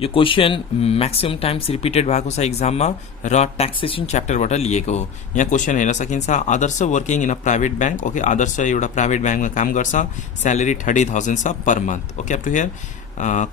यो question maximum times repeated भएको छ एक्जाममा र ट्याक्सेसन च्याप्टरबाट लिएको हो। यहाँ क्वेसन हेर्न सकिन्छ, Adarsh working in a private bank. Okay, Adarsh एउटा प्राइभेट ब्याङ्कमा काम गर्छ, स्यालेरी 30,000 छ per month. Okay, up to here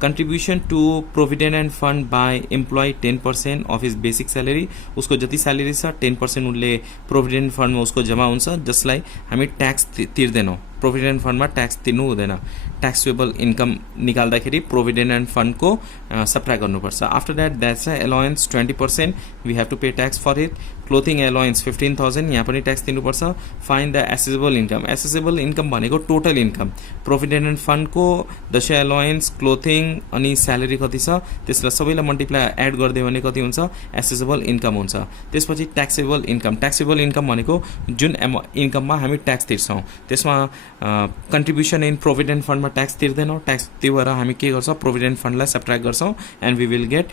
contribution to provident and fund by employee 10% of his basic salary. उसको जति स्यालेरी छ 10% उसले प्रोभिडेन्ट फन्डमा उसको जम्मा हुन्छ, जसलाई हामी ट्याक्स तिर्दैनौँ। प्रोभिडेन्ट फन्डमा ट्याक्स तिर्नु हुँदैन। ट्याक्सेबल इन्कम निकाल्दाखेरि प्रोभिडेन्ट एन्ड फन्डको सब्ट्र्याक्ट गर्नुपर्छ। After that that's allowance 20%, we have to pay tax for it. Clothing allowance 15,000, यहाँ पनि ट्याक्स तिर्नुपर्छ। Find the assessable income. Assessable income भनेको टोटल इन्कम। प्रोभिडेन्ट एन्ड फन्डको दशैं एलाउन्स, क्लोथिङ अनि salary कति छ त्यसलाई सबैलाई मल्टिप्लाई एड गरिदियो भने कति हुन्छ, एसेसेबल इन्कम हुन्छ। त्यसपछि ट्याक्सेबल इन्कम। ट्याक्सेबल इन्कम भनेको जुन इन्कममा हामी ट्याक्स तिर्छौँ, त्यसमा कन्ट्रिब्युसन इन प्रोभिडेन्ट फन्डमा ट्याक्स तिर्दैनौँ। ट्याक्स त्यो भएर हामी के गर्छौँ, प्रोभिडेन्ट फन्डलाई सब्ट्र्याक्ट गर्छौँ and we will get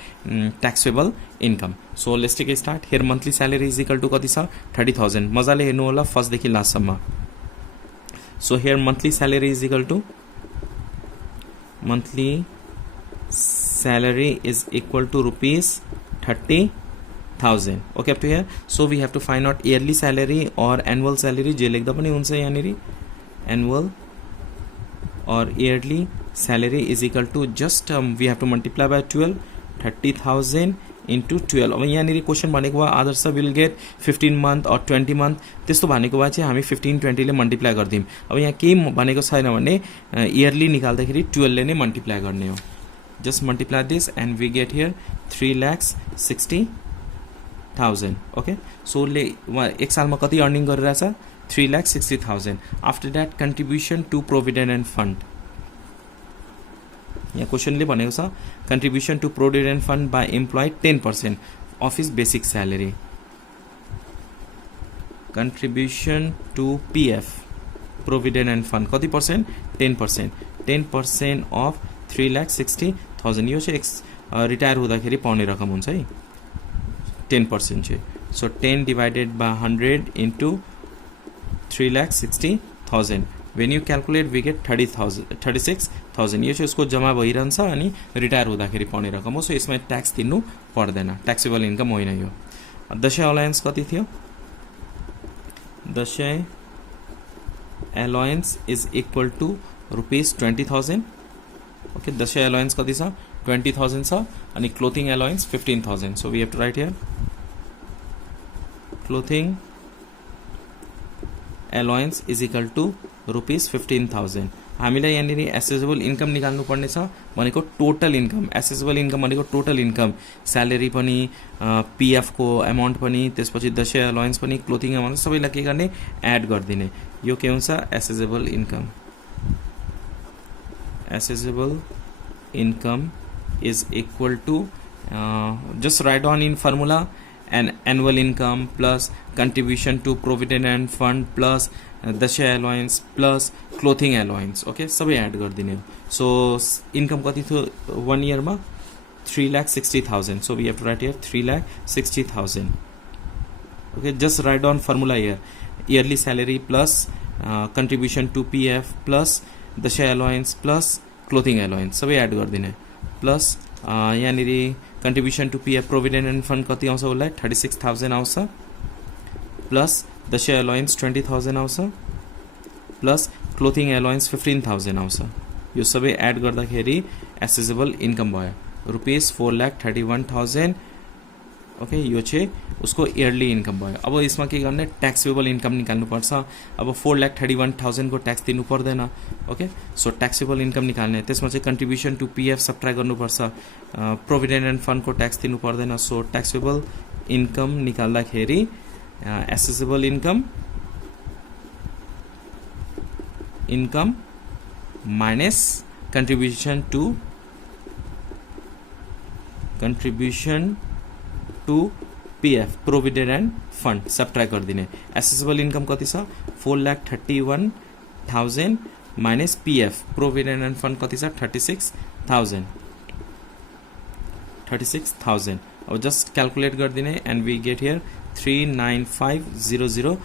taxable income. So let's take a start. Here monthly salary is equal to कति छ, 30,000। मजाले हेर्नु होला फर्स्टदेखि लास्टसम्म। So here monthly salary is equal to monthly salary is equal to rupees 30,000. Okay, up to here. So we have to find out yearly salary or annual salary. जे लेख्दा पनि हुन्छ यहाँनिर, annual or yearly salary is equal to just we have to multiply by 12, 30,000 into 12. अब यहाँनिर question भनेको भए Adarsh will get 15 month or 20 month, त्यस्तो भनेको भए चाहिँ हामी 15-20 ले मल्टिप्लाई गरिदिउँ। अब यहाँ केही भनेको छैन भने इयरली निकाल्दाखेरि 12 ले नै मल्टिप्लाई गर्ने हो। Just multiply this and we get here 3,60,000। Okay, so ले एक सालमा कति अर्निङ गरिरहेछ, 3,60,000। After that contribution to provident and fund. यहाँ क्वेसनले भनेको छ contribution to provident fund by employee 10% of his basic salary. Contribution to PF provident and fund कति पर्सेन्ट, 10%। 10% अफ 3,60,000। यो चाहिँ रिटायर हुँदाखेरि पाउने रकम हुन्छ है, 10% चाहिँ। So 10 divided by 100 into 3,60,000। When you calculate we get 36,000। यो चाहिँ उसको जम्मा भइरहन्छ अनि रिटायर हुँदाखेरि पाउने रकम हो। सो यसमा ट्याक्स तिर्नु पर्दैन, ट्याक्सेबल इन्कम होइन यो। दशैं अलायन्स कति थियो, Dashain allowance is equal to rupees 20,000। Okay, Dashain allowance कति छ, 20,000 छ अनि clothing allowance 15,000। So we have to write here clothing allowance is equal to rupees 15,000। हामीलाई यहाँनिर एसेसेबल इन्कम निकाल्नु पर्ने छ भनेको टोटल इन्कम। एसेसेबल इन्कम भनेको टोटल इन्कम, स्यालेरी पनि, पिएफको एमाउन्ट पनि, त्यसपछि दशैं अलायन्स पनि, क्लोथिङ एमाउन्ट, सबैलाई के गर्ने, एड गरिदिने। यो के हुन्छ, accessible income. Assessable income is equal to just write down in formula and annual income plus contribution to provident and fund plus Dashain allowance plus clothing allowance। Okay, सबै add गरिदिने हो। सो इन्कम कति थियो 1 इयरमा, 3,60,000। So we have to write here 3,60,000। Okay, just write down formula here, yearly salary plus contribution to PF plus Dashain allowance plus clothing allowance सबै add गरिदिने। Plus यहाँनिर contribution to PF provident and fund कति आउँछ उसलाई, 36,000 आउँछ, plus Dashain alliance 20,000 आउँछ, plus clothing allowance 15,000 आउँछ। यो सबै एड गर्दाखेरि एसेसेबल इन्कम भयो रुपिस 4,31,000। ओके, यो चाहिँ उसको इयरली इन्कम भयो। अब यसमा के गर्ने, ट्याक्सेबल इन्कम निकाल्नुपर्छ। अब 4,31,000 को ट्याक्स दिनु पर्दैन। ओके, सो ट्याक्सेबल इन्कम निकाल्ने, त्यसमा चाहिँ कन्ट्रिब्युसन टु पिएफ सब्ट्र्याक्ट गर्नुपर्छ, प्रोभिडेन्ट एन्ड फन्डको ट्याक्स दिनु पर्दैन। सो ट्याक्सेबल इन्कम निकाल्दाखेरि assessable income minus contribution to PF provident and fund subtract गरिदिने। एसेसेबल इन्कम कति छ, 4,31,000 minus PF provident and fund कति छ, 36,000। अब जस्ट क्यालकुलेट गरिदिने and we get here 3,95,000।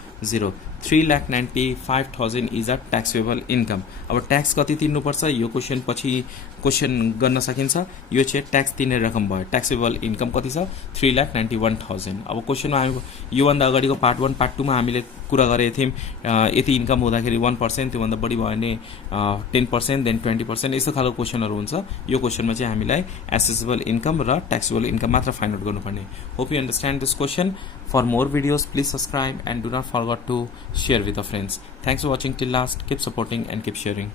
3,95,000 is a taxable income. अब ट्याक्स कति तिर्नुपर्छ यो क्वेसन पछि क्वेसन गर्न सकिन्छ। यो चाहिँ ट्याक्स तिर्ने रकम भयो। ट्याक्सेबल इन्कम कति छ 3,91,000। अब क्वेसनमा हामी योभन्दा अगाडिको पार्ट 1 पार्ट 2 मा हामीले कुरा गरेका थियौँ यति इन्कम हुँदाखेरि 1%, त्योभन्दा बढी भयो भने 10%, देन 20%, यस्तो खालको क्वेसनहरू हुन्छ। यो क्वेसनमा चाहिँ हामीलाई एसेसेबल इन्कम र ट्याक्सेबल इन्कम मात्र फाइन्ड आउट गर्नुपर्ने। Hope you understand this question. For more videos please subscribe and do not forget to share with the friends. Thanks for watching till last. Keep supporting and keep sharing.